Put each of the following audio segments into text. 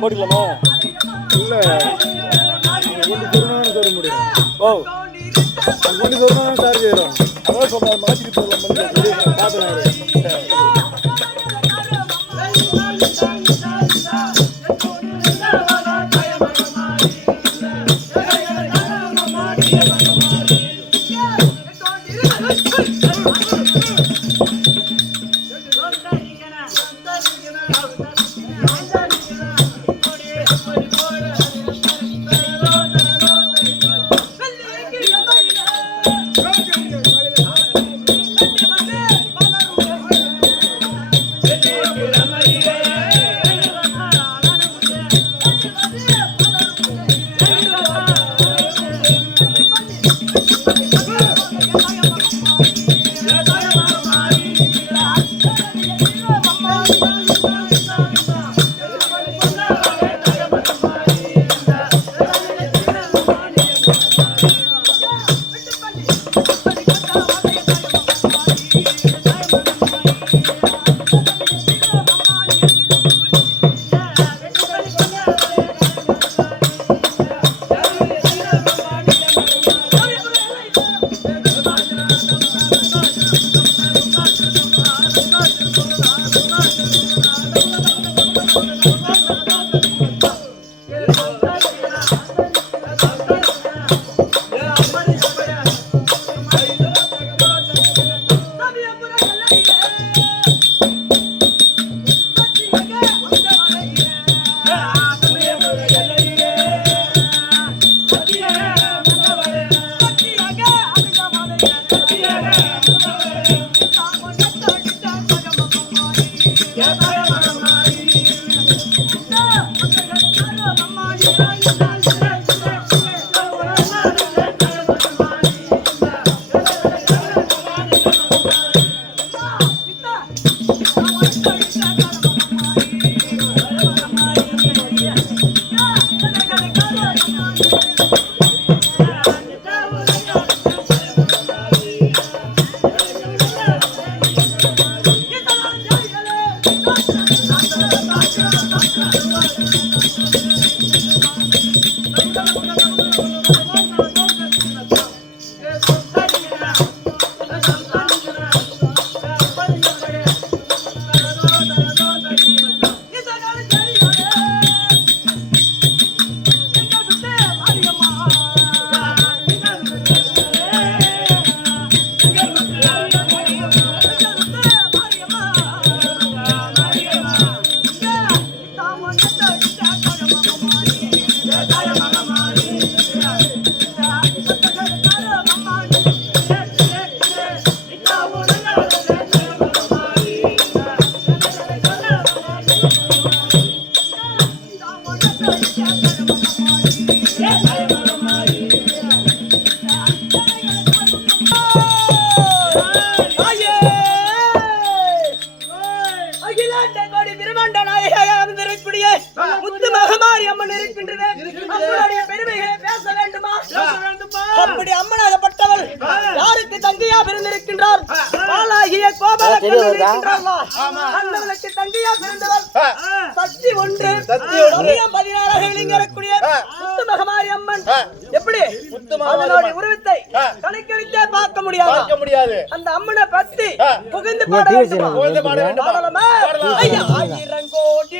போட்டுக்கலாமா? இல்லை கொண்டு சொன்னாலும் தர முடியும். ஓ கொண்டு சொன்னாலும் சார் செய்கிறோம். அதான் சொல்கிறேன், மாற்றிட்டு போகலாம். பார்த்துனாரு தங்கையா பிறந்தவர் சக்தி ஒன்று 16 விழுங்கக்கூடிய முத்து மகமாரி அம்மன். எப்படி அதனுடைய உருவத்தை கணக்கெடுத்தே பார்க்க முடியாது. அந்த அம்மனை பத்தி புகுந்து பாட வேண்டும். ஆயிரம் கோடி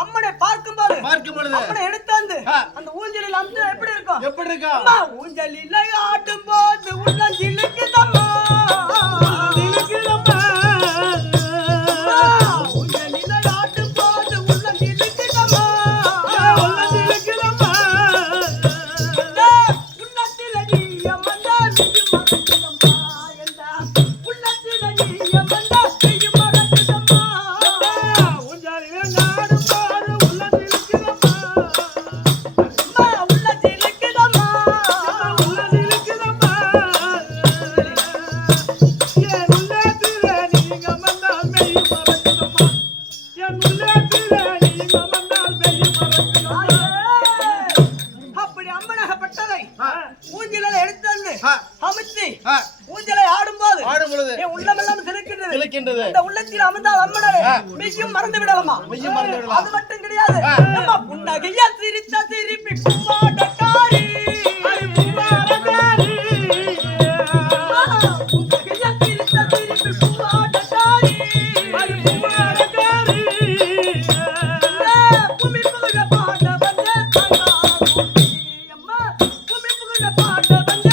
அம்மனை பார்க்கும்போது பொழுது அம்மனை எடுத்தாந்து அந்த ஊஞ்சலில் அம்சம் எப்படி இருக்கும்? எப்படி இருக்கும்? ஊஞ்சலில் ஆடும் போது உள்ளஞ்சிலுக்குதம்மா ஊஞ்சலை ஆடும்போது உள்ளமெல்லாம் சிரிக்கின்றது. இந்த உள்ளத்தில் அமர்ந்தால் அம்மனை மெய்யும் மறந்து விடலாமா? அது மட்டும் கிடையாது. புன்னகையா சிரித்த சிரிப்பி பூவாடக்காரி புன்னகையா சிரித்த சிரிப்பி பூவாடக்காரி பூமி புகழ பாட வந்த அம்மா பூமி புகழ பாட வந்த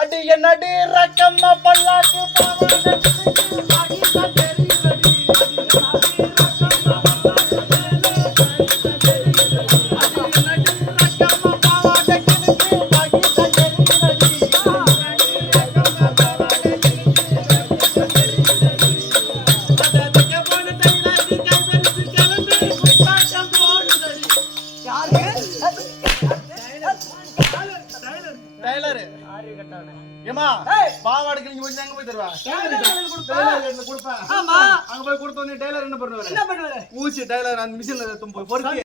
அடி என்னடி ரக்கம்மா பல்லாக்கு வந்து எங்க போய் தருவா? கொடுப்பேன். கொடுப்பேன். ஆமா. அங்க போய் கொடுத்த உடனே டெய்லர் என்ன பண்ணுவாரு? என்ன பண்ணுவாரு? ஊசி டெய்லர் அந்த மிஷின்ல போய் பொறுக்கி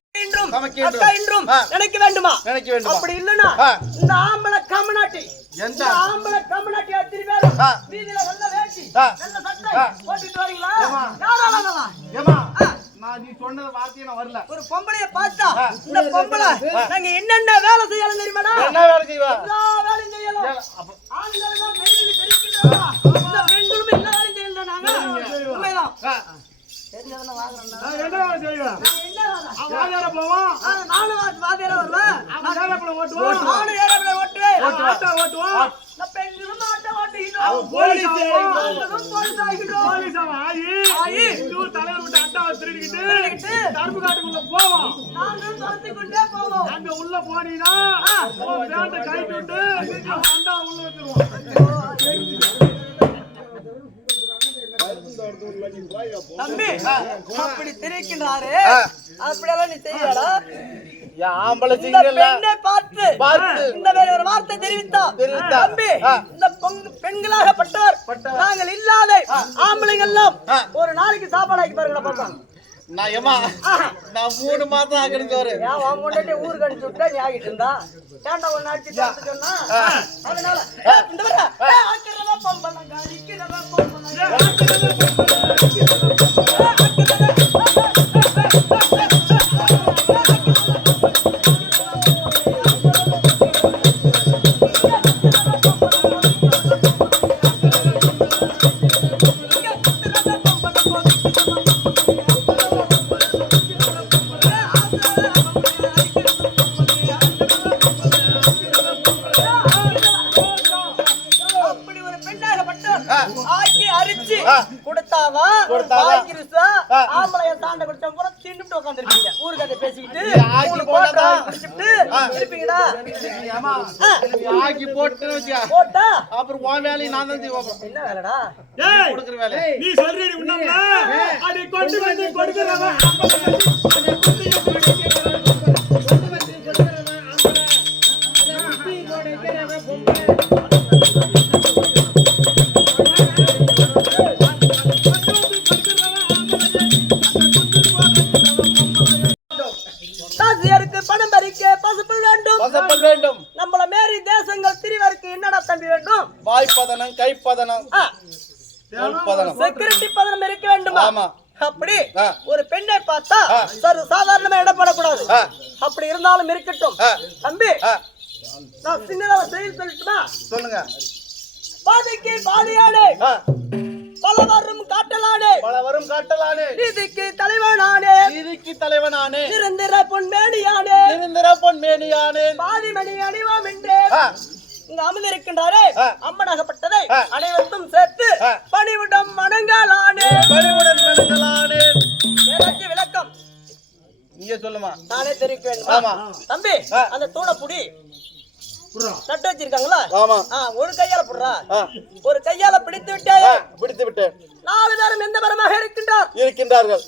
அக்கா என்றும் நினைக்க வேண்டுமா? நினைக்க வேண்டுமா? அப்படி இல்லனா இந்த ஆம்பளை கமநாட்டி எந்த ஆம்பளை கமநாட்டி அத்திரி பேரும் வீதியில நல்ல வேட்டி நல்ல சட்டை போட்டுட்டு வரீங்களா? யாராலங்களா? ஏமா நான் நீ சொன்ன வார்த்தையே நான் வரல. ஒரு பொம்பளைய பார்த்தா இந்த பொம்பளை நாங்க என்னென்ன வேலை செய்யலாம் தெரியுமாடா? என்ன வேலை செய்வா? எல்லா வேலையும் செய்யலாம். ஆண்கள் தான் மெயினில் தெரிக்கிறதா? இந்த பெண்களும் எல்லா வேலையும் செய்யலாம். நாங்க உண்மைதான். தெரிஞ்சதெல்லாம் வாங்குறோம்டா. என்ன வேலை செய்வா? என்ன வேலை? வாதியார போவோம். நானும் வாதியார வருவேன். ஏரோப்ளேன் ஓட்டுவோம். நானும் ஏரோப்ளேன் ஓட்டுவேன். ஆட்டோ ஓட்டுவோம். இந்த பெண்களும் ஆட்டோ ஓட்டுகிறோம். போலீஸ் ஆகிட்டோம். போலீஸ் ஆகி தூ தலைவர் விட்டு அட்டாவை திருடிக்கிட்டு தடுப்பு காட்டுக்குள்ள போவோம். நாங்களும் துரத்தி கொண்டே போவோம். அங்க உள்ள போனீங்கன்னா பேண்ட கைட்டு விட்டு அவன் அண்டா உள்ள வச்சிருவோம். தம்பி அப்படி தெரிவிக்கின்றாரு. அப்படியெல்லாம் நீ செய்யடா. ஆம்பளை இந்த பெண்ணை பார்த்து இந்த மாதிரி ஒரு வார்த்தை தெரிவித்தான். தம்பி இந்த பெண்களாகப்பட்டவர் நாங்கள் இல்லாத ஆம்பளைங்க எல்லாம் ஒரு நாளைக்கு சாப்பாடு ஆக்கி பாருங்களா பார்ப்பாங்க. நான் ஏமா நான் 3 மாசம் ஆகிட்டு வரேன். ஏன் அவன் முன்னாடி ஊருக்கு அடிச்சு விட்டா நீ ஆகிட்டு இருந்தா ஏன்டா ஒன்னு அடிச்சு சொன்னா அதனால இந்த வர ஆக்கிறவா பொம்பளை அடிக்கிறவா கொடுத்தாவா ஆம்பளைய தாண்ட குடிச்ச பூரா தின்னுட்டு உட்காந்துருப்பீங்க. ஊருக்கு அதை பேசிக்கிட்டு குடிச்சிட்டு இருப்பீங்கடா. ஆக்கி போட்டு போட்டா அப்புறம் உன் வேலையை நான் தான் செய்வோம். என்ன வேலைடா? கொடுக்குற வேலை நீ சொல்றீ உன்னம்ல அடி கொண்டு வந்து கொடுக்கறவன் பணம் பறிக்க பசுப்பு வேண்டும். நம்மள மாரி தேசங்கள் திரிவருக்கு என்னடா தம்பி வேண்டும்? வாய்ப்பதனம் கைப்பதனம் செக்யூரிட்டி பதனம் இருக்க வேண்டுமா? ஆமா. அப்படி ஒரு பெண்ணை பார்த்தா சாதாரணமா இடப்படக்கூடாது. அப்படி இருந்தாலும் இருக்கட்டும் தம்பி. நான் சின்னதா செய்தி சொல்லட்டுமா? சொல்லுங்க. பாதைக்கு பாதையானே பலவரும் காட்டலானே நீதிக்கு தலைவனானே நிரந்தர பொன்மேனியானே பாதிமணி அணிவாம் என்றே இங்க அமர்ந்திருக்கின்றாரே அம்மனாகப்பட்டதை அனைவருக்கும் சேர்த்து பணிவுடன் மணங்கலானே விளக்கம் நீங்க சொல்லுமா? நானே தெரிவிக்க வேண்டும். தம்பி அந்த தூணப்புடி நட்டு வச்சிருக்காங்களா? ஒரு கையால புடுறா. ஒரு கையால பிடித்து விட்டு 4 பேரும் எந்த பரமாக இருக்கின்றார்கள்.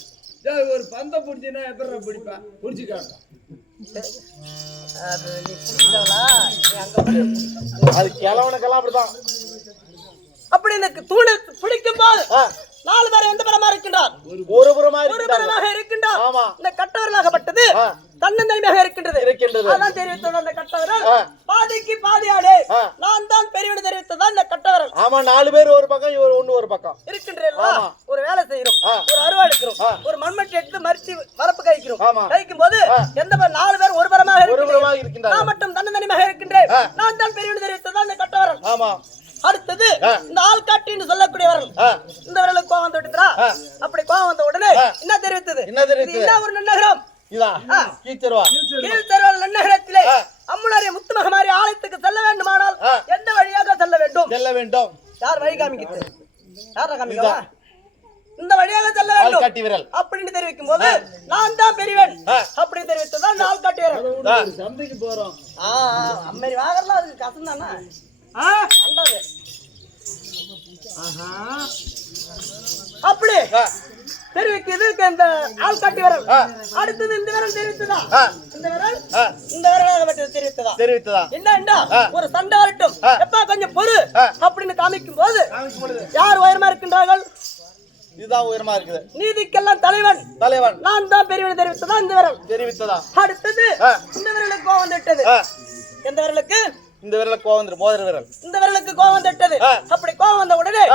ஒரு பந்த புடிச்சினா எப்பற பிடிப்பா புடிச்சிக்காங்க. அது கிழவனுக்கெல்லாம் அப்படிதான். அப்படி எனக்கு தூணை பிடிக்கும் போது 4 பேர் எந்த பரமாக இருக்கின்றார்? ஒரு புறமாக இருக்கின்றார். இந்த கட்டவர்களாகப்பட்டது தன்னந்தனிமையாக இருக்கின்றது. அதான் தெரிவித்தது அந்த கட்டவர்கள். பாதிக்கு பாதியாளே நான் தான் பெரியவன் தெரிவித்ததான் இந்த கட்டவர்கள். ஆமா 4 பேர் ஒரு பக்கம் இவர் ஒண்ணு ஒரு பக்கம் இருக்கின்றீர்களா? ஒரு வேலை செய்யறோம், ஒரு அருவா எடுக்கிறோம், ஒரு மண்மட்டி எடுத்து மறிச்சு வரப்பு கைக்கும் போது எந்த 4 பேர் ஒரு பரமாக இருக்கின்றார். நான் மட்டும் தன்னந்தனிமையாக இருக்கின்றேன். நான் தான் பெரியவன் தெரிவித்ததான் இந்த கட்டவர்கள். ஆமா. அடுத்தது இந்த ஆள்காட்டி என்று சொல்லக்கூடியவர்கள் இந்த விரலுக்கு கோவம் வந்துட்டுறா. அப்படி கோவம் வந்த உடனே என்ன தெரிவித்தது? என்ன ஒரு நன்னகரம் கீழ்த்தருவாள் நன்னகரத்திலே அம்முனாரிய முத்துமகமாரி ஆலயத்துக்கு செல்ல வேண்டுமானால் எந்த வழியாக செல்ல வேண்டும்? யார் வழி காமிக்கிறது? யார காமிக்கவா? இந்த வழியாக செல்ல வேண்டும் அப்படின்னு தெரிவிக்கும் போது நான் தான் பெரியவன் அப்படி தெரிவித்ததான் நாள் காட்டி விரல். சந்தைக்கு போறோம். அம்மரி வாங்கலாம் அதுக்கு கசந்தானா அப்படி தெரிவிக்கிறது இந்த ஆள் காட்டி விரல். அடுத்தது இந்த விரல் தெரிவித்ததா இந்த விரலாகப்பட்டது தெரிவித்ததா என்னண்டா ஒரு சண்டை வரட்டும் எப்பா கொஞ்சம் பொறு அப்படின்னு காமிக்கும் போது யார் உயரமா இருக்கின்றார்கள்? இதுதான் உயரமா இருக்குது. நீதிக்கெல்லாம் தலைவன் நான் தான் பெரியவன் தெரிவித்ததா இந்த விரல் தெரிவித்ததா. அடுத்தது இந்த விரலுக்கு கோவம் தட்டது. எந்த விரலுக்கு? இந்த விரலுக்கு கோவம் வந்துரு, மோதிர விரல். இந்த விரலுக்கு கோவம் தட்டது. அப்படி கோவம் வந்த உடனே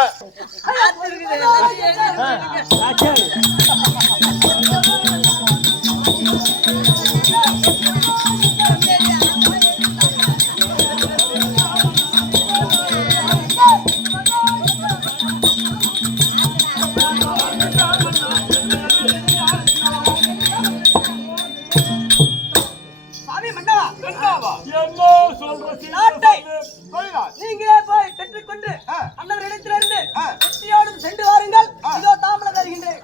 நீங்களே போய் பெற்றுக்கொண்டு அண்ணவரிடத்திலிருந்து குட்டியோடும் சென்று வாருங்கள். இதோ தாம்பலம் தருகின்றேன்.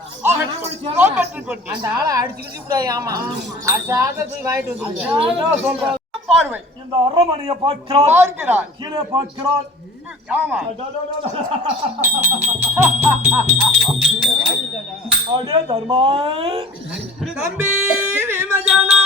அந்த ஆளை அடிச்சுக்கிட்டு கூட ஆமா போய் வாங்கிட்டு வந்து பார்வை இந்த அரமனையை பார்க்கிறான், கீழே பார்க்கிறான். ஆமா அடே தர்மா தம்பி விமஜனா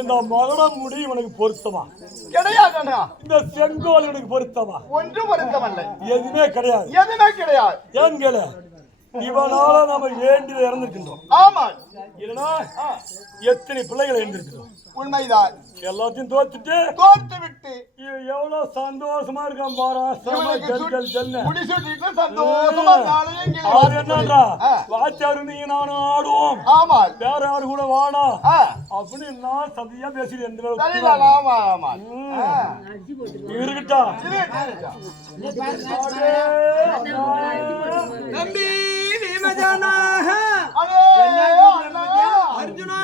இந்த மகட முடி உனக்கு பொருத்தமா? கிடையாது. இந்த செங்கோல் உனக்கு பொருத்தமா? ஒன்றும் பொருத்தமல்ல. எதுவுமே கிடையாது. ஏன் கேள, இவனால நம்ம வேண்டியதை இறந்திருக்கின்றோம். ஆமா இல்லைன்னா எத்தனை பிள்ளைகளை இழந்திருக்கிறோம். உண்மைதான். எல்லாத்தையும் தோத்து விட்டு எவ்வளவு சந்தோஷமா இருக்கான் பாரா. என்னன்றா வாச்சாரு நீங்க நானும் ஆடுவோம். ஆமா வேற யாரு கூட வாடா அப்படின்னு நான் சதியா பேசுறேன். இருக்கட்டா தம்பி விமஜனா அர்ஜுனா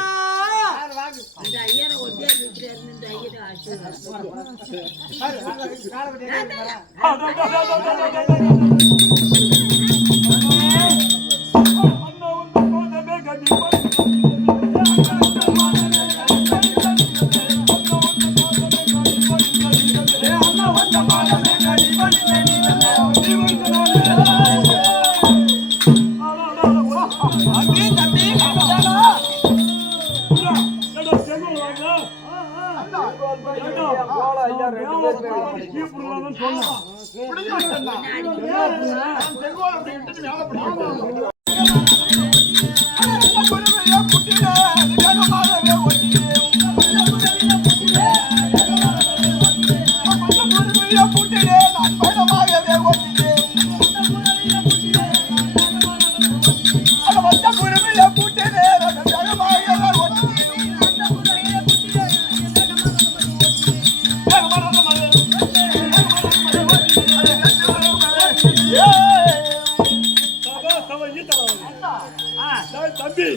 தம்பி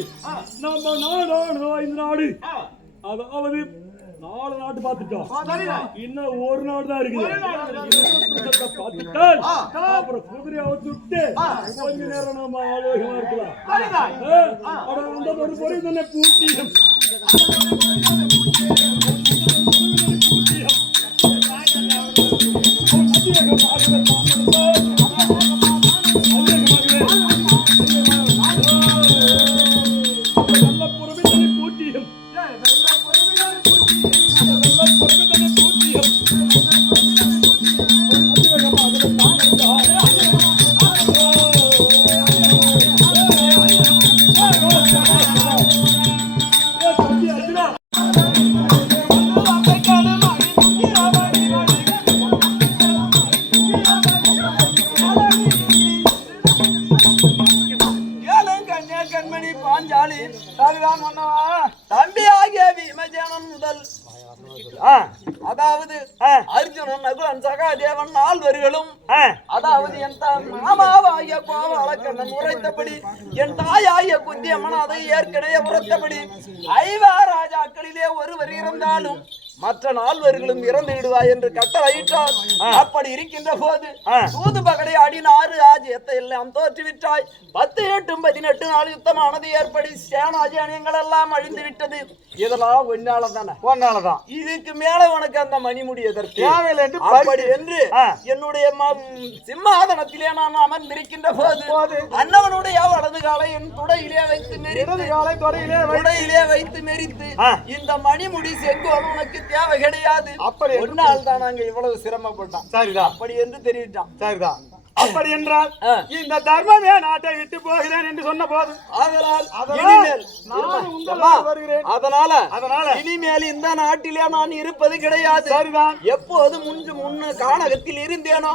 நம்ம நாடு இந்த நாடு அதாவது 4 நாட்டு பார்த்துட்டோம். இன்னும் ஒரு நாடு தான் இருக்குது. பார்த்துட்டால் அப்புறம் குதிரையை விட்டு கொஞ்ச நேரம் நம்ம ஆரோக்கியமா இருக்கலாம். அந்த ஒரு பொறி தானே பூட்டியும் தம்பி ஆகிய விமஜனன் முதல் அதாவது அர்ஜுனன் நகுலன் சகாதேவன் நால்வர்களும் அதாவது என் மாமாவாகிய கோவலக்கண்ணன் உரைத்தபடி என் தாயாகிய குந்தி அம்மன் அதை ஏற்கனவே உரைத்தபடி 5 ராஜாக்களிலே ஒருவர் இருந்தாலும் மற்ற 4 இறந்து விடுவாய் என்று கட்டளையிட்டார். அப்படி இருக்கின்ற போது தூது பகடை அடினாறு ராஜ்யத்தை எல்லாம் தோற்றுவிட்டாய். 10, 8, 18 நாள் யுத்தமானது ஏற்படி சேனாஜியங்கள் எல்லாம் அழிந்து விட்டது. இதெல்லாம் ஒன்னாலதான். இதுக்கு மேல உனக்கு அந்த மணிமுடி எதற்கு அப்படி என்று என்னுடைய சிம்மாதனத்திலே நான் அமர்ந்திருக்கின்ற போது அண்ணவனுடைய வலது காலை என் துடையிலே வைத்து மெரித்து இந்த மணிமுடி செங்கோல் உனக்கு தேவை கிடையாது. அப்படி ஒரு நாள் தான் நாங்க இவ்வளவு சிரமப்பட்டோம். சரிதான். அப்படி என்று தெரிவித்தான். சரிதான். அப்படி என்றால் இந்த தர்மமே நாட்டை விட்டு போகிறேன் என்று சொன்ன போது அதனால இனிமேல் இந்த நாட்டிலே நான் இருப்பது கிடையாது. சரிதான். எப்போது முன்ன கானகத்தில் இருந்தேனோ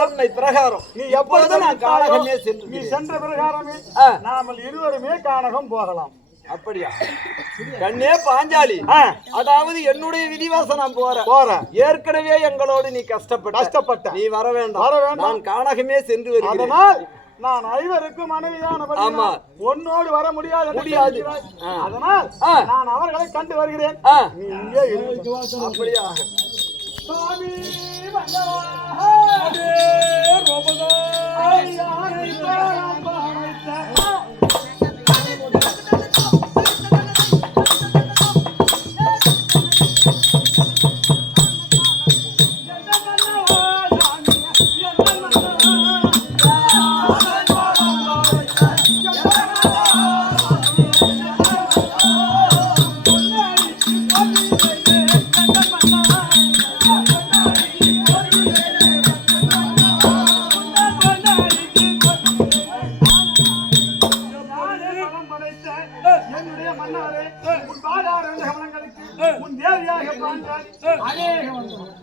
சொன்ன பிரகாரம் நீ எப்போது நான் கானகமே சென்று நீ சென்ற பிரகாரமே நாமல் இருவருமே கானகம் போகலாம். அப்படியா? கண்ணே பாஞ்சாலி, அதாவது என்னுடைய விதிவாசம் போற ஏற்கனவே எங்களோடு நீ கஷ்டப்பட்ட நீ வர வேண்டாம். நான் கானகமே சென்று வருகிறேன். அதனால் நான் 5 மனைவியான ஆமா உன்னோடு வர முடியாது. அதனால் நான் அவர்களை கண்டு வருகிறேன். நீ இங்கே இரு. அப்படியா? சுவாமி வந்தவா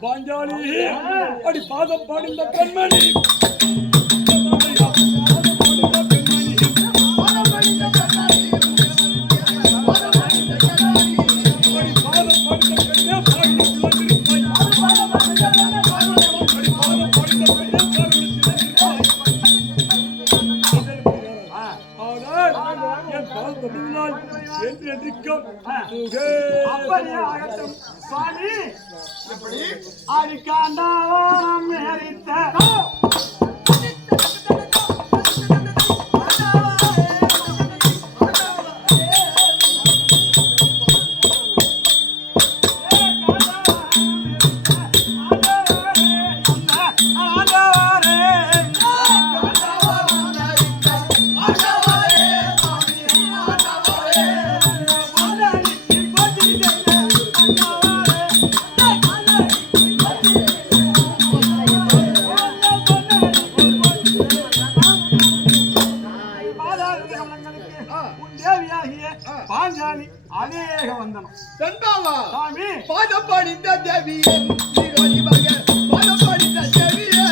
பாஞ்சாலி அடி பாதம் பாடிந்த பெண்மணி சுவாமி அடிக்காண்டாவாரம் நேரிட்ட பாஞ்சாலி அநேக வந்தனம். சாமி பாதம் படித்த தேவியே பாதம் படித்த தேவியே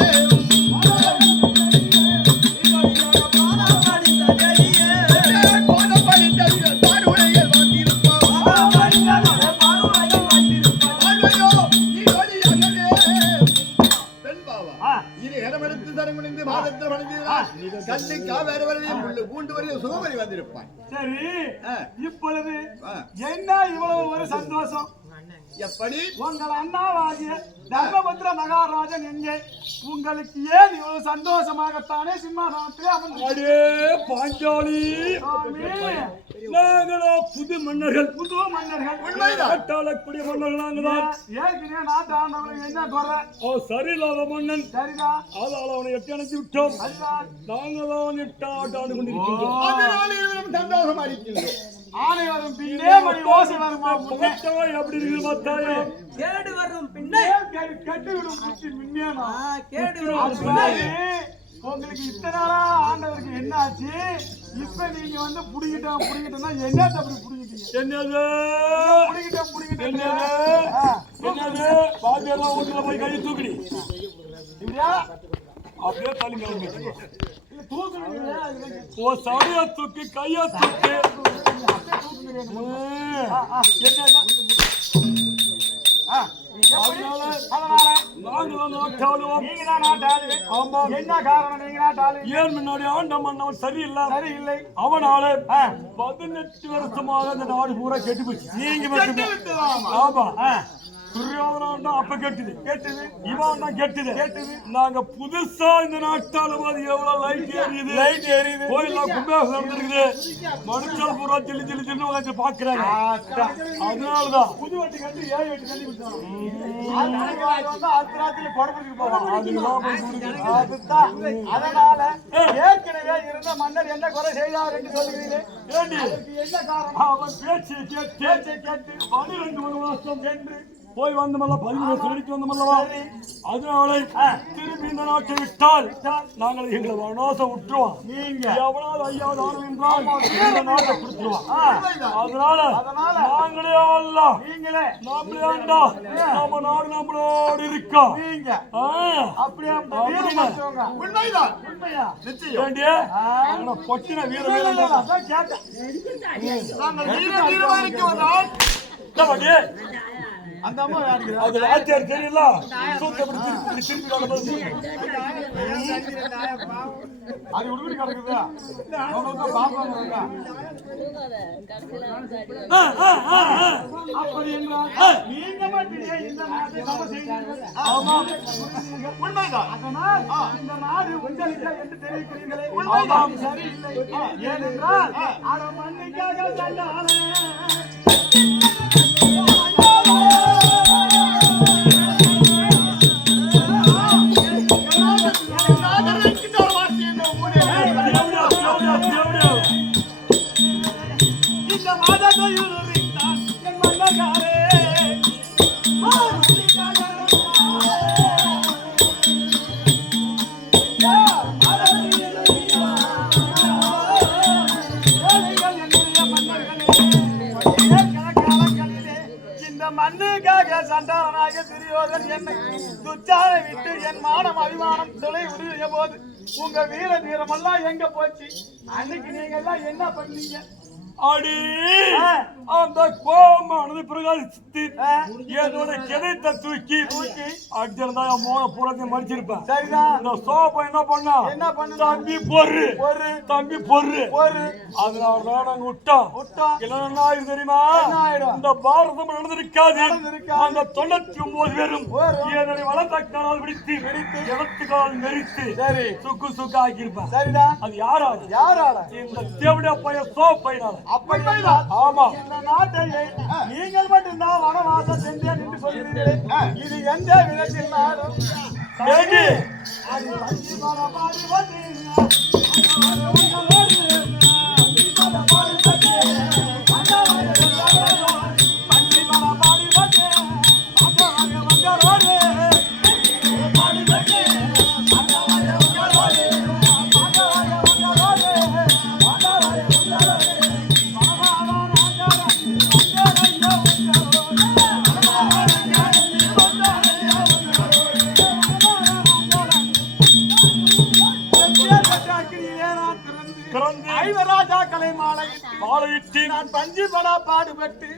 சரி, இப்பொழுது என்ன இவ்வளவு ஒரு சந்தோஷம்? எப்படி உங்கள் அண்ணாவாகிய தர்மபுத்திர மகாராஜன் எங்கே? உங்களுக்கு ஏன் இவ்வளவு சந்தோஷமாகத்தானே சிம்மாசனத்திலே அமர்ந்து பாஞ்சாலி நாங்களோ புது மன்னர்கள் கட்டாளக்கூடிய மன்னர்கள் நாங்கதான். ஏற்கனவே நாட்டு ஆண்டவர்கள் என்ன குறை? சரியில்லாத மன்னன். சரிதான். அதனால அவனை எட்டி அணைத்து விட்டோம். நாங்களாம் 8 ஆண்டு கொண்டிருக்கின்றோம். சந்தோஷமா இருக்கின்றோம். ஆனை வரும் பின்னே மணி ஓசை வருமா? எப்படி இருக்கு பார்த்தாயா? கேடு வரும் பின்னே கெட்டு விடும் புத்தி முன்னேமா? கேடு வரும் பின்னே. உங்களுக்கு இத்தனை நாளா ஆண்டவருக்கு என்ன ஆச்சு? இப்ப நீங்க வந்து புடிக்கிட்டோம்னா என்னத்த அப்படி புடிக்கிட்டீங்க? என்னது என்னது பாத்தியெல்லாம் வீட்டுல போய் கையை தூக்கிடி இல்லையா? அப்படியே தள்ளி ஓ சடையா தூக்கி கையா தூக்கி அதனால நாங்களும் நாட்டாளுவோம். நீங்க தான் நாட்டாளு. ஆமா. என்ன காரணம் நீங்க நாட்டாளு? ஏன் முன்னாடி ஆண்ட மன்னவன் சரியில்லை. சரியில்லை. அவனால 18 வருஷமாக அந்த நாடு பூரா கெட்டு போச்சு. நீங்க மட்டும். ஆமா. துரியோதனா அப்ப கெட்டுது. இவன் தான் கெட்டுது. நாங்க புதுசா இந்த நாட்டால மாதிரி எவ்வளவு லைட் எரியுது. கோயில்ல கும்பாபிஷேகம் நடந்திருக்குது. மனுஷால் பூரா ஜில்லி ஜில்லி ஜில்லி உட்காந்து பாக்குறாங்க. அதனாலதான் புது வட்டி கட்டி 7 8 கட்டி விட்டாங்க. அர்த்தராத்திரி படத்துக்கு போறாங்க. அதனால ஏற்கனவே இருந்த மன்னர் என்ன குறை செய்தார் என்று சொல்லுகிறீர்கள். என்ன காரணம்? அவன் பேச்சை கேட்டு 12 வருஷம் சென்று போய் வந்தமல்ல 13 வருஷம் வரைக்கும் வந்தமல்லவா. அதனால திரும்பி இந்த நாட்டை விட்டால் நாங்கள் எங்களை வனவாசம் விட்டுருவோம். நீங்க எவ்வளவு ஐயாவது ஆணும் என்றால் இந்த நாட்டை கொடுத்துருவோம். அதனால நாங்களே ஆளலாம். நீங்களே நாமளே ஆண்டா. நம்ம நாடு நம்மளோடு இருக்கோம். நீங்க உண்மைதான். உண்மையா? வேண்டிய பொட்டின வீர வீரன் அதான் கேட்டேன். நாங்கள் வீரமா இருக்க வந்தால் அந்த அம்மா யாருக்கு? அது வாத்தியார் தெரியல. திருப்பி அது உருவி கிடக்குதா? அப்படி என்றால் நீங்க மட்டுமே இந்த நாட்டை சம செய்கிறீர்கள். உண்மைதான். அதனால் இந்த நாடு உங்களுக்கு என்று தெரிவிக்கிறீர்களே. சரியில்லை. ஏனென்றால் அட மண்ணுக்காக சண்டாள இந்த மாதத்தையும் என் மன்னகாரே மண்ணுக்காக சண்டாளனாக துரியோதன் என்னை துச்சான விட்டு என் மானம் அபிமானம் தொலை உருவிய போது உங்க வீர தீரமெல்லாம் எங்க போச்சு? அன்னைக்கு நீங்க எல்லாம் என்ன பண்ணீங்க? அடி அந்த கோமானது பிரகாசித்து என்னோட கிணத்தை தூக்கி அடிச்சிருந்தா என் மோன பூரத்தை மடிச்சிருப்பேன். சரிதான். இந்த சோப்பை என்ன பண்ணா? தம்பி பொறு அதனாலதான் நாங்க விட்டோம். இல்லைன்னா இது தெரியுமா? இந்த பாரதம் நடந்திருக்காது. அந்த 99 பேரும் என்னுடைய வளர்த்தக்கால் பிடித்து இடத்துக்கால் நெறித்து சுக்கு ஆக்கியிருப்பேன். சரிதான். அது யாரால? இந்த தேவடைய பையன் சோப்பைனால. ஆமா. இந்த நாட்டை நீங்கள் மட்டும்தான் வனவாசம் சென்றேன் என்று சொல்கிறீர்களே. இது எந்த விதத்தில் நாடும் ஐவராஜாக்களை மாலையிட்டு நான் பஞ்சு படா பாடுபட்டு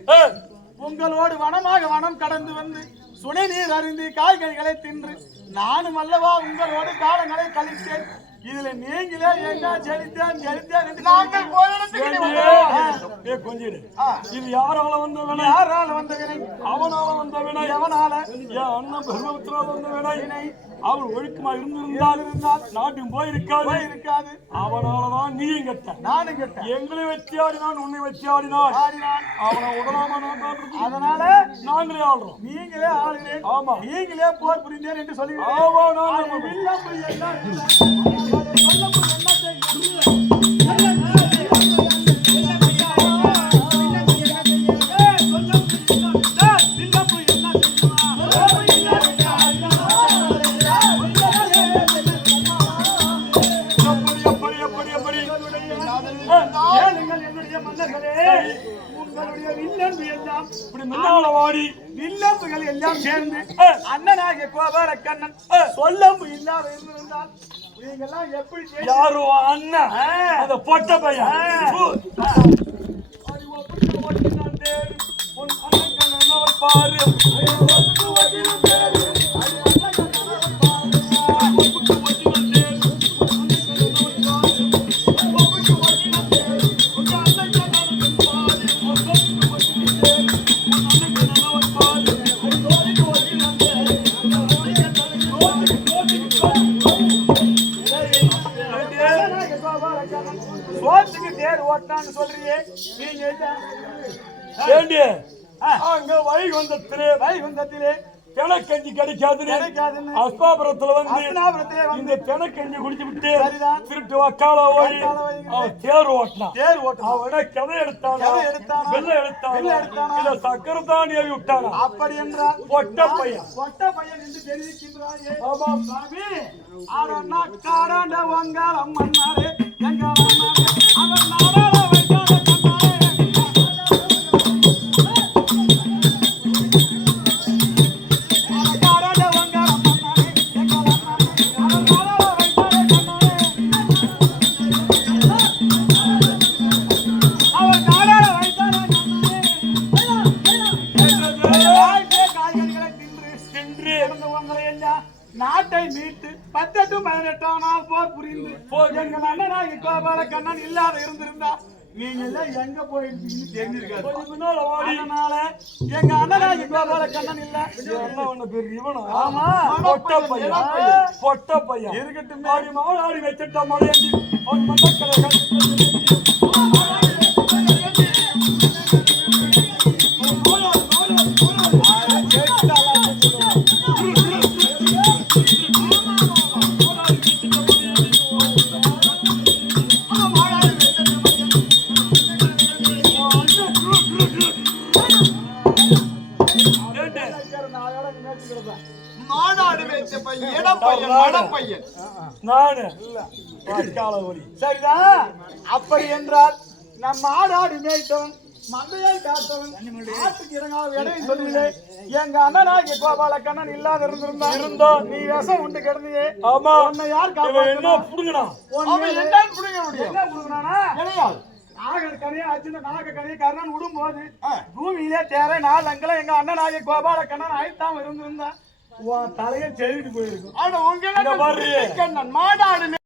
உங்களோடு வனமாக வனம் கடந்து வந்து சுனை நீர் அருந்தி காய்கறிகளை தின்று நானும் அல்லவா உங்களோடு காலங்களை கழித்தேன். இதுல நீங்களே எங்க செலுத்தேன் கொஞ்சம் இது யாரால வந்த வினை? அவனால வந்த வினை. எவனால? என் அண்ணன் பிரம்மபுத்திரால வந்த வினை. அவள் ஒழுக்கமா இருந்திருந்தால் நாட்டுக்கு போயிருக்காது. அவனாலதான் நீயும் கெட்ட நானும் கெட்ட. எங்களை வச்சு ஆடினான், உன்னை வச்சு ஆடினான். அவனை உடலாமா நாட்டான். அதனால நாங்களே ஆடுறோம். நீங்களே ஆளுகிறேன். ஆமா. நீங்களே போர் புரிந்தேன் என்று சொல்லி என்னுடைய மன்னர்களே, உங்களுடைய வில்லம்பு எல்லாம் இப்படி முன்னால வாடி வில்லம்புகள் எல்லாம் சேர்ந்து அண்ணனாகிய கோபால கண்ணன் சொல்லம்பு இல்லாத இருந்திருந்தால் நீங்கெல்லாம் எப்படி யாரோ அண்ணன் அந்த பொட்ட பையன் கண்ணவன் பாரு சோத்துக்கு தேர் ஓட்டான்னு சொல்றியே நீங்க ஏண்டி அங்க வைகுந்தத்திலே தெனக்கஞ்சி கிடைக்காதுன்னு அஸ்தாபுரத்துல வந்து இந்த தெனக்கஞ்சி குடிச்சு விட்டு திருட்டு வக்கால ஓடி அவன் தேர் ஓட்டினான் அவன கதை எடுத்தானா வெள்ளை எடுத்தானா இல்ல சக்கரை தாண்டி அவி விட்டானா அப்படி என்றால் பொட்ட பையன் என்று தெரிவிக்கின்றாயே சாமி ஆனா காடாண்ட வங்காளம் மன்னாரே எங்க மன்னாரே அவர் நாடாள வைக்காத நாட்டை மீட்டு 18 நாள் போர் புரிந்து எங்கள் அண்ணனாகி கோபால கண்ணன் இல்லாத இருந்திருந்தா நீங்க எல்லாம் எங்க போயிருந்தீங்கன்னு தெரிஞ்சிருக்காரு. அதனால எங்க அண்ணனாகி கோபால கண்ணன் இல்ல ஆமா பொட்ட பையன் இருக்கட்டும். ஆடி மாடி வச்சுட்டா மழையண்டி அவன் மண்டக்கலை மாநாடு வைத்த பையன் இடப்பையன் மடப்பையன் நானு கால ஒளி சரிதான். அப்படி என்றால் நம் ஆடாடு மேய்த்தவன் மந்தையை காத்தவன் ஆட்டுக்கு இறங்காத இடையை சொல்லுங்களே எங்க அண்ணனாகிய கோபால கண்ணன் இல்லாத இருந்தா நீ விஷம் உண்டு கிடந்தியே. ஆமா உன்னை யார் என்ன புடுங்கனா என்ன புடுங்க முடியும்? என்ன புடுங்கனா கிடையாது. நாகக்கனியை அர்ஜுன நாகக்கனியை கர்ணன் விடும்போது பூமியிலே தேரை 4 அங்கல எங்க அண்ணனாகிய கோபால கண்ணன் ஆயிட்டாம இருந்திருந்தா உன் தலையை செதுக்கிட்டு போயிருக்கும். ஆனா உங்க கண்ணன் மாடாடு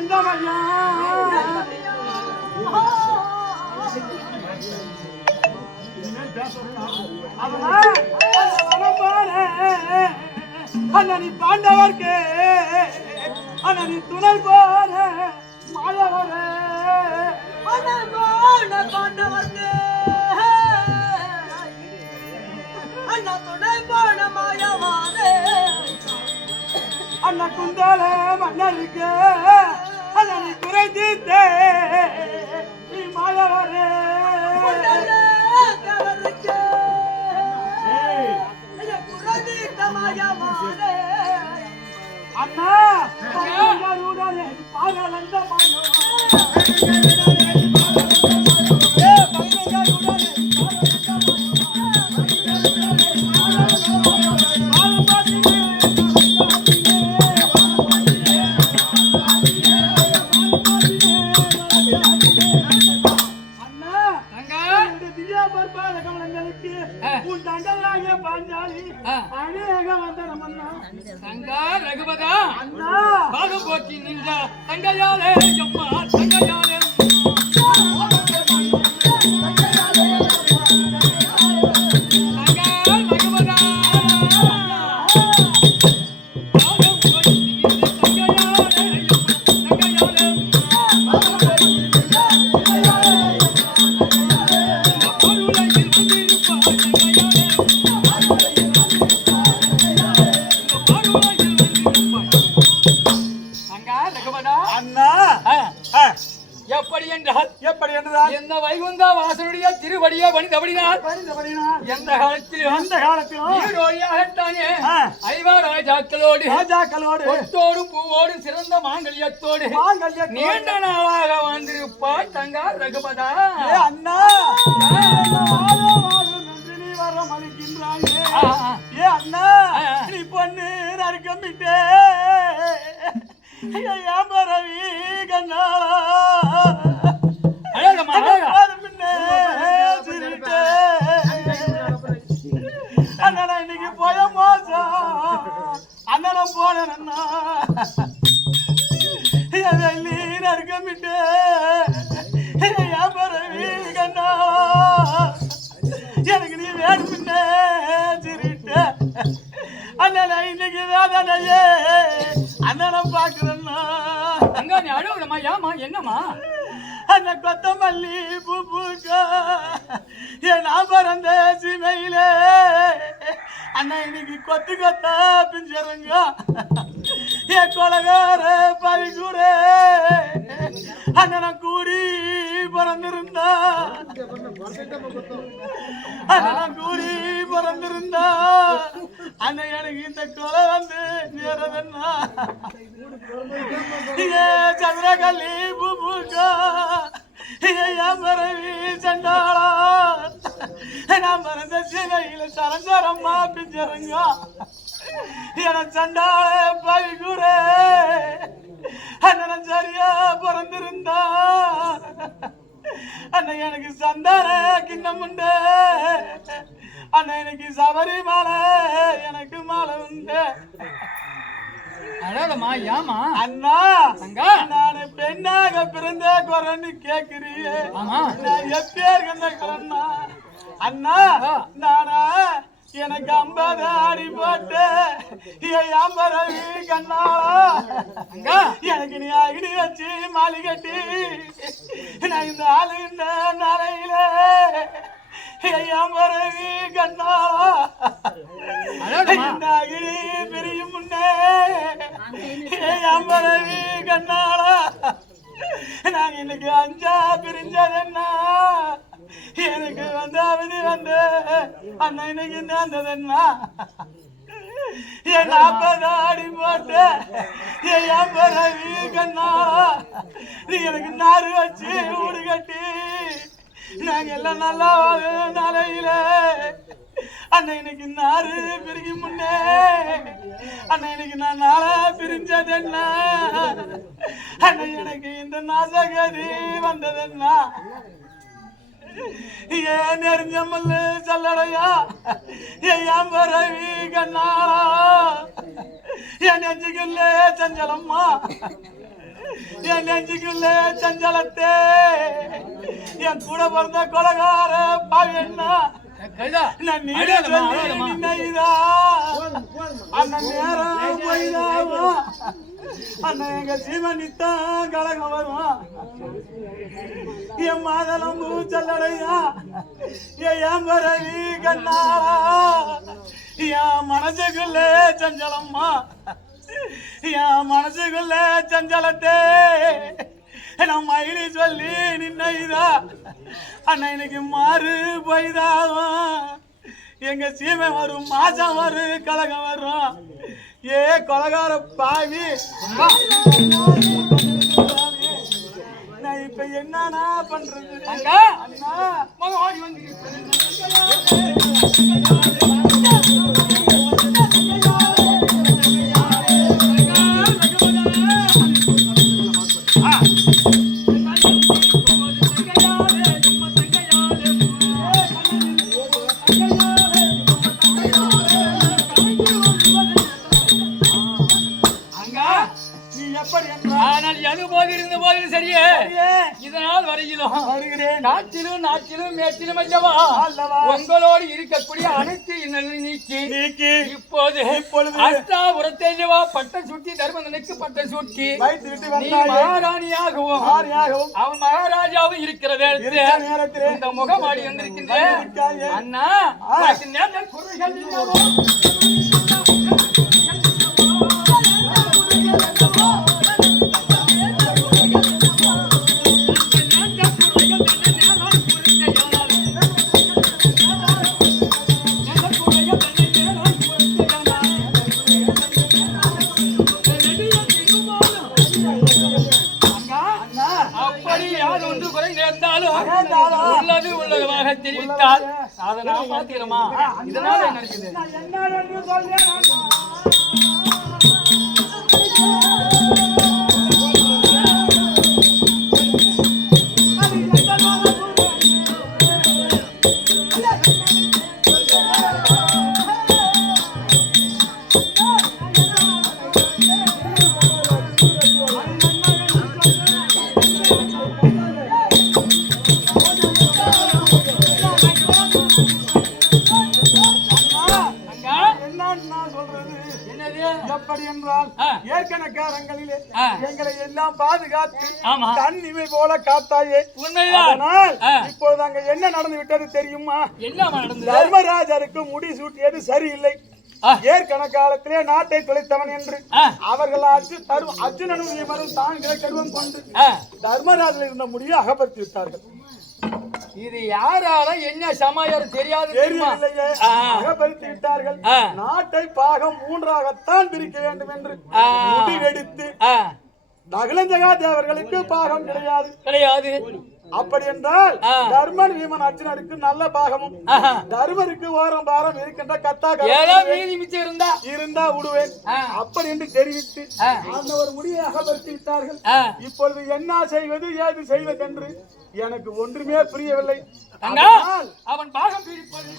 எந்த மையா அண்ணனி பாண்டவர்க்கு அண்ணனி துணை போன மாயவரே பாண்டவர்க்கு அண்ணா துணை போன மாயவாரே அண்ணா குந்தால மன்னருக்கு அண்ணனி குறை தீர்த்தே நீ மாயவரே அண்ணா பாலந்த ரகுபதா பாகம் போக்கி நின்ற தங்கையாலே அம்மா தங்கையாலே எப்படி என்றால் எப்படி என்றால் எந்த வைகுந்த வாசனுடைய திருவடியை வணிதபடினால் எந்த காலத்திலும் நீரோடியாகத்தானே ஐவர் ராஜாக்களோடு கொட்டோடும் பூவோடும் சிறந்த மாங்கல்யத்தோடு நீண்ட நாளாக வந்திருப்பார் தங்கா ரகுபதா. அண்ணா வரம் அளிக்கின்றாயே ஏ அண்ணா நீ பொண்ணு நறுக்கம்பிட்டே பரவி கண்ணா அண்ணா இன்னைக்கு போய மோசம் அண்ணனும் போனேன் அண்ணா வெள்ளி நறுக்கம்பிட்டே பரவி கண்ணா எனக்கு நீ வேணும்னே சிரிட்ட அண்ணா இன்னைக்கு வேதனையே அண்ணனும் பாக்குறேன்னா அங்க நீ அழுவலமா ஏமா என்னமா அந்த கொத்தமல்லி பூக்கா என் நான் பிறந்த சிமையில அண்ணா இன்னைக்கு கொத்து கொத்தா பிஞ்சருங்க என் கொலகார பழிக்கூட அண்ணன் கூடி பிறந்திருந்தா அண்ணன் கூடி பிறந்திருந்தா அண்ணன் எனக்கு இந்த கொலை வந்து நேரதுன்னா ஏ சந்திரகல்லி பூக்கா பரவி சண்டாளா நான் பிறந்த சிலையில சரஞ்சரம்மா பிஞ்சருங்க என சண்டாள பழிக்கூட அண்ணன் சரியா பிறந்திருந்தா அண்ணன் எனக்கு சந்தான கிண்ணம் உண்டு அண்ணன் எனக்கு சபரி மாலை எனக்கு மாலை உண்டு அழகமா ஏமா அண்ணா அங்க நானு பெண்ணாக பிறந்த குரன்னு கேக்குறியே நான் எப்பேர் குரன்னா அண்ணா நானா எனக்கு 50 அடி போட்டு ஏம்பரவி கண்ணாளா எனக்கு நீ அகிடி வச்சு மாலி கட்டி நான் இந்த ஆளு இந்த நரையில ஏம்பரவி கண்ணாளா இந்த அகிடி பிரியும் முன்னே ஏம்பரவி கண்ணாளா நான் இன்னைக்கு 5 பிரிஞ்சதென்னா எனக்கு வந்தாவதி வந்து அண்ணா இன்னைக்கு வந்ததுன்னா என் 40 அடி போட்டு என் பரவி கண்ணாளா நீ எனக்கு நாறு வச்சு ஊடு கட்டி நாங்க எல்லாம் நல்லா நாளையில அண்ணா இன்னைக்கு நாறு பிரிக்கு முன்னே அண்ணா இன்னைக்கு நான் நாளா பிரிஞ்சதென்னா அண்ணா எனக்கு இந்த நாசகதி வந்ததென்னா ஏன் நெறிஞ்சமல்ல சல்லடையா ஏன் பரவி கண்ணாளா என் நெஞ்சுக்குள்ள சஞ்சலம்மா என் நெஞ்சுக்குள்ள சஞ்சலத்தே என் கூட பிறந்த கொலகார பாவண்ணா நான் நீதா அண்ணன் நேரம் போய்தாவா அண்ணன் எங்க சீமனித்தான் கலகம் வருவான் என் மாதளம் பூச்சல்லடையா என் பரவி கண்ணாளா என் மனசுக்குள்ள சஞ்சலம்மா என் மனசுக்குள்ள சஞ்சலத்தே நான் மயிலி சொல்லி நின்னைதா அண்ணா இன்னைக்கு மாறு போய்தாவும் எங்க சீமை வரும் மாசம் வரும் கலகம் வரும் ஏ கொலகார பாவி நான் இப்ப என்னன்னா பண்றது அண்ணா ஓடி வந்து இதனால் வரையிலும் நாட்டிலும் நாட்டிலும் மேட்டிலும் அல்லவா உங்களோடு இருக்கக்கூடிய அனைத்து இன்னலும் நீக்கி இப்போது அஷ்டாபுரத்தை பட்டம் சுட்டி தர்மனுக்கு பட்டம் சுட்டி நீ மகாராணியாகவும் அவன் மகாராஜாவும் இருக்கிற நேரத்தில் இந்த முகமாடி வந்திருக்கின்ற அண்ணா நேரம் குறைகள் முன்னதாக தெரிவித்தால் அதை நான் பார்த்துக்கிறோமா? இதனால என்ன இருக்குது? நான் என்னன்னு சொல்றேன். எப்படி என்றால் ஏற்கனக்காரங்களிலே எங்களை எல்லாம் பாதுகாத்து தன்னிமை போல காத்தாயே. அதனால் இப்போது அங்க என்ன நடந்து விட்டது தெரியுமா? தர்மராஜருக்கு முடி சூட்டியது சரியில்லை. ஏற்கனக்காலத்திலே நாட்டை தொலைத்தவன் என்று அவர்கள் அர்ஜுனனும் இவரும் தாங்களே கருவம் கொண்டு தர்மராஜில் இருந்த முடியை அகப்படுத்தி விட்டார்கள். இது யாரால என்ன சமாச்சாரம் தெரியாது, தெரியவில்லையே. அகப்படுத்தி விட்டார்கள். நாட்டை பாகம் 3ஆகத்தான் பிரிக்க வேண்டும் என்று முடிவெடுத்து நகுலஞ்சகா தேவர்களுக்கு பாகம் கிடையாது. அப்படி என்றால் தர்மன் வீமன் அர்ஜுனருக்கு நல்ல பாகமும் தர்மருக்கு ஓரம் பாரம் இருக்கின்ற கத்தா இருந்தா விடுவேன் அப்படி என்று தெரிவித்து அந்த ஒரு முடிவை அகப்படுத்தி விட்டார்கள். இப்பொழுது என்ன செய்வது ஏது செய்வது என்று எனக்கு ஒன்றுமே புரியவில்லை. அவன் பாகம் பிரிப்பது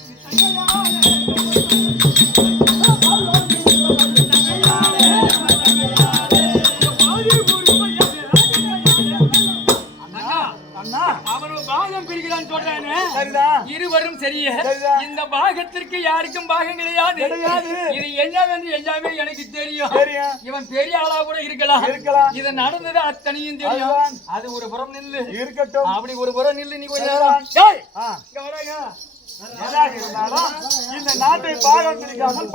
பாகம் பிரிக்கிறான்னு சொல்றானே, இருவரும் சரியே. இந்த பாகத்திற்கு யாருக்கும் பாகம் கிடையாது. இது என்னவென்று எல்லாமே எனக்கு தெரியும். இவன் பெரிய ஆளா கூட இருக்கலாம். இது நடந்தது அத்தனையும் தெரியும். அது ஒரு புறம் நில்லு இருக்கட்டும். அப்படி ஒரு புறம் நில்லு. நீ கொஞ்சம் இந்த நாட்டை பாகம் பிரிக்காமல்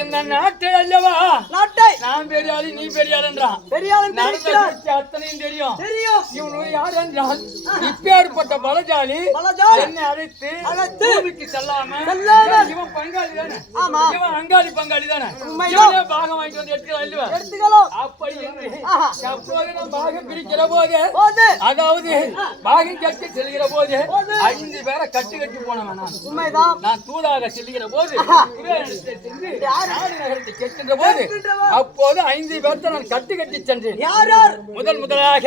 இந்த நாட்டை அல்லவா நாட்டை நான் பெரியாளி நீ பெரியாளன்றான். அத்தனையும் தெரியும். இவனு யார் என்றால் இப்பேற்பட்ட பலஜாலி என்னை அழைத்து பூமிக்கு செல்லாம இவன் பங்காளி தானே, இவன் அங்காளி பங்காளி தானே, இவனே பாகம் வாங்கிட்டு வந்து எடுத்துக்கலாம். அப்படி என்று அப்போது நான் பாகம் பிரிக்கிற போது, அதாவது பாகம் கட்டி செல்கிற போது 5 பேரை கட்டி போனவன் நான் தூதாக செல்கிற போது அப்போது 5 பேர்த்த நான் கட்டி சென்றேன். முதலாக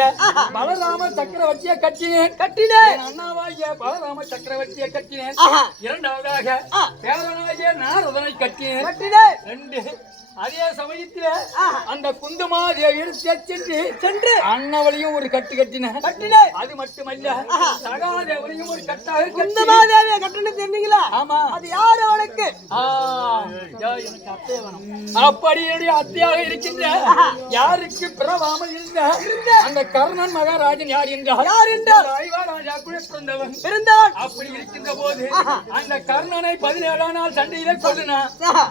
பலராம சக்கரவர்த்தியை கட்டினேன். அண்ணாவாகிய பலராம சக்கரவர்த்தியை கட்டினேன். இரண்டாவதாக பேரனாகிய நாரதனை கட்டினேன். அதே சமயத்தில் அந்த குந்தமாதேவியில் சென்று அண்ணவளையும் ஒரு கட்டினேன். அது மட்டுமல்ல சகாதேவனையும் ஒரு கட்டாக குந்தமாதேவியை கட்டினது தெரியுங்களா? ஆமா. அது யாரு அவனுக்கு? எனக்கு அத்தையே வேணும். அப்படி என்னுடைய அத்தையாக இருக்கின்ற யாருக்கு பிறவாமல் இருந்த அந்த கர்ணன் மகாராஜன் யார் என்றால் ஐவாராஜா கூட பிறந்தவன். அப்படி இருக்கின்ற போது அந்த கர்ணனை 17ஆம் நாள் சண்டையில கொல்லுனான்.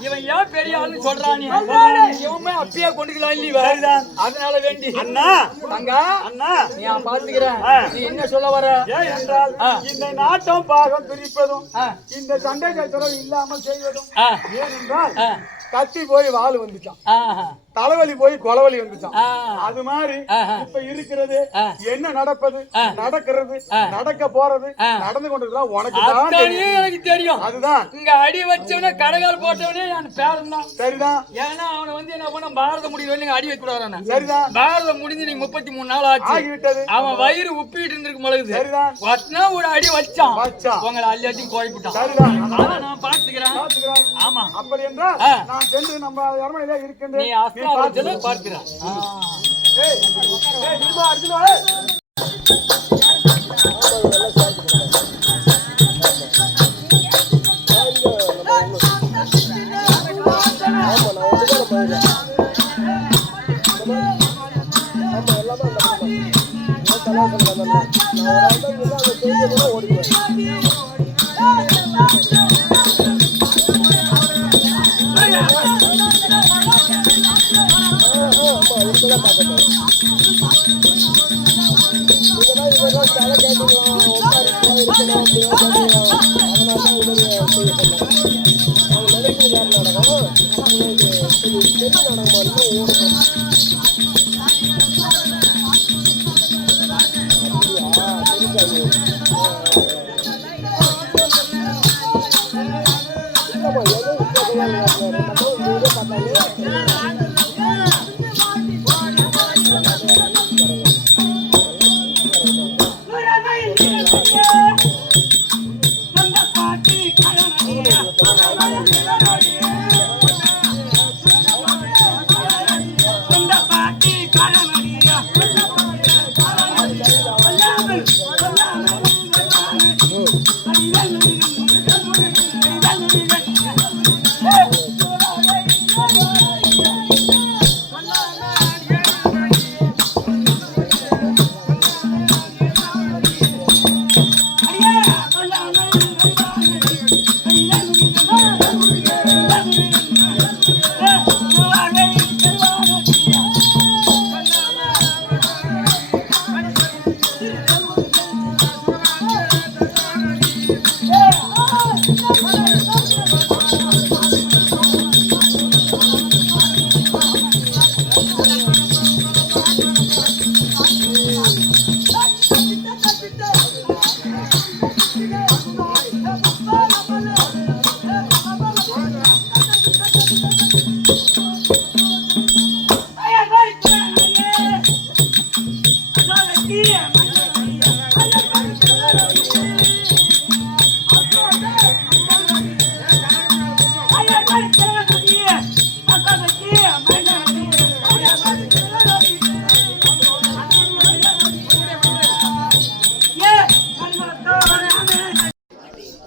இவன் ஏன் பெரிய ஆள்னு சொல்றான்? இவன் அப்பயே கொண்டுக்கலாம் இல்லையா? அதனால வேண்டி அண்ணா அண்ணா நீ பாத்துக்கிறேன். நீ என்ன சொல்ல வர என்றால் இந்த நாட்டம் பாகம் பிரிப்பதும் இந்த சண்டை கட்டுறதும் இல்லாமல் செய்வதும் ஏனென்றால் கத்தி போய் வாள் வந்துச்சான், தலைவலி போய் கொலவலி வந்துச்சான். அது மாதிரி இப்ப இருக்கிறது என்ன நடப்பது, நடக்கிறது, நடக்க போறது, நடந்து கொண்டிருக்கிறோம். உனக்கு எனக்கு தெரியும். அதுதான் இங்க அடி வச்சவனே கடைகால் போட்டவனே நான் பேரன் தான். சரிதான். ஏன்னா அவனை வந்து என்ன பண்ண பாரத முடிவு நீங்க அடி வைக்க கூடாது. சரிதான். பாரதம் முடிஞ்சு நீங்க 33 நாள் ஆகிவிட்டது. அவன் வயிறு உப்பிட்டு இருந்திருக்கு மிளகுது. சரிதான். வச்சனா ஒரு அடி வச்சான், உங்களை அல்லாத்தையும் குழப்பிட்டான். சரிதான். நான் பாத்துக்கிறேன். ஆமா. அப்படி என்றால் நான் சென்று நம்ம அரண்மனையில இருக்கின்றேன். நீ ஆஸ்திரேலியா பார்க்கிறான்.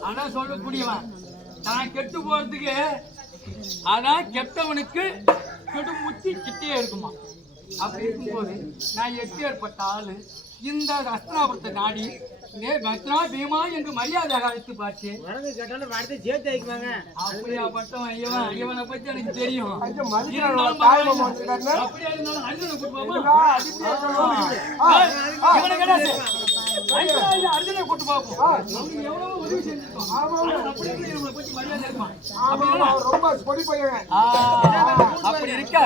ஆனா சொல்லக்கூடியவன் நான் கெட்டு போறதுக்கு ஆனா கெட்டவனுக்கு கெடுமுத்தி கிட்டே இருக்குமா. அப்படி இருக்கும்போது நான் எப்பேற்பட்ட ஆளு இந்த அஸ்தினாபுரத்தை நாடி பத்ரா பீமா என்று மரியாதை அழைத்து பார்த்தேன். அப்படியாப்பட்டவன் இவனை பத்தி எனக்கு தெரியும். அப்படியா இருந்தாலும் அர்ஜுனை கூட்டு இவனை கிடையாது அர்ஜுனை கூட்டு பார்ப்போம். அவனுக்கு எவ்வளவு உதவி செஞ்சிருக்கோம். அப்படி இவனை பத்தி மரியாதை இருப்பான். அப்படி இருக்க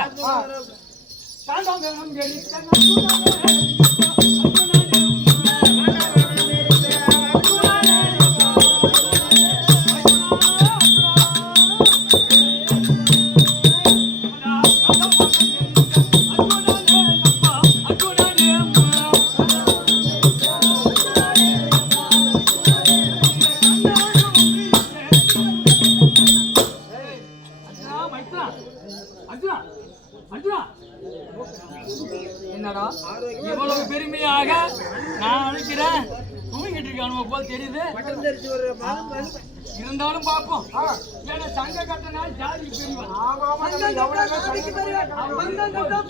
என்னடா இவ்வளவு பெருமையாக நான் அழைக்கிறேன். தூங்கிட்டு இருக்கானு போல் தெரியுது. இருந்தாலும் பார்ப்போம். ஏன்னா சங்க கட்டனா ஜாதி பெரியவன்.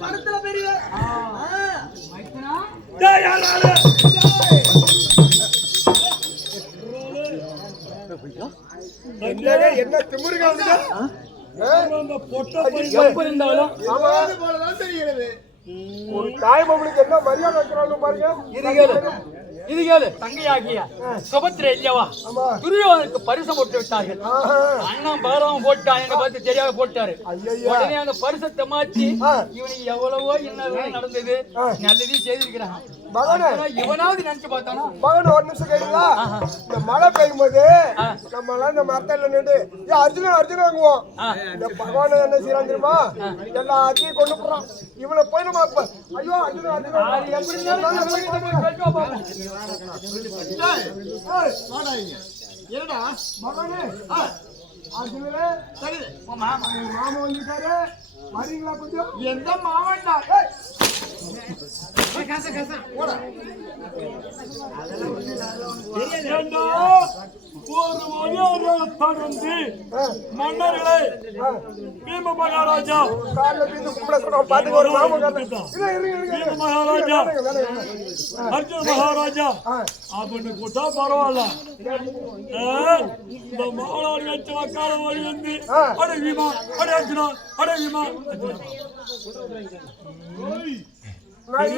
படத்துல பெரியவன். என்ன திமிருங்க இருந்தாலும் ஒரு தாய்மாமனுக்கு என்ன மரியாதை வைக்கிறாங்க பாருங்க. இது கேளு தங்கையாகிய சுபத்திரை இல்லையவா துரியோதனுக்கு பரிசு போட்டு விட்டார்கள். அண்ணன் பகரவன் போட்டான் என்ன பார்த்து தெரியாத போட்டாரு. உடனே அந்த பரிசத்தை மாற்றி இவனுக்கு எவ்வளவோ என்ன நடந்தது நல்லதையும் செய்திருக்கிறான். இவனாவது நினைச்சு பார்த்தானா மகன் ஒரு நிமிஷம் கேட்டீங்களா? இந்த மழை பெய்யும் போது நம்ம எல்லாம் இந்த மரத்துல நின்று அர்ஜுனா அர்ஜுனா வாங்குவோம். இந்த பகவான் என்ன செய்யறான் தெரியுமா? எல்லாத்தையும் கொண்டு போறான். இவனை போய் நம்ம ஐயோ அர்ஜுனா அர்ஜுனா என்னடா மகனே அர்ஜுனே சரி மாமா வந்துட்டாரு வரீங்களா கொஞ்சம்? எந்த மாவட்டா தொடர்ந்து மன்னர்களே பீம மகாராஜா மகாராஜா அர்ஜுன மகாராஜா அப்படின்னு கூட்டா பரவாயில்ல. இந்த மாவளாடி வச்ச வக்கால வழி வந்து அடே பீமா அடே அர்ஜுனா அடே பீமா நான்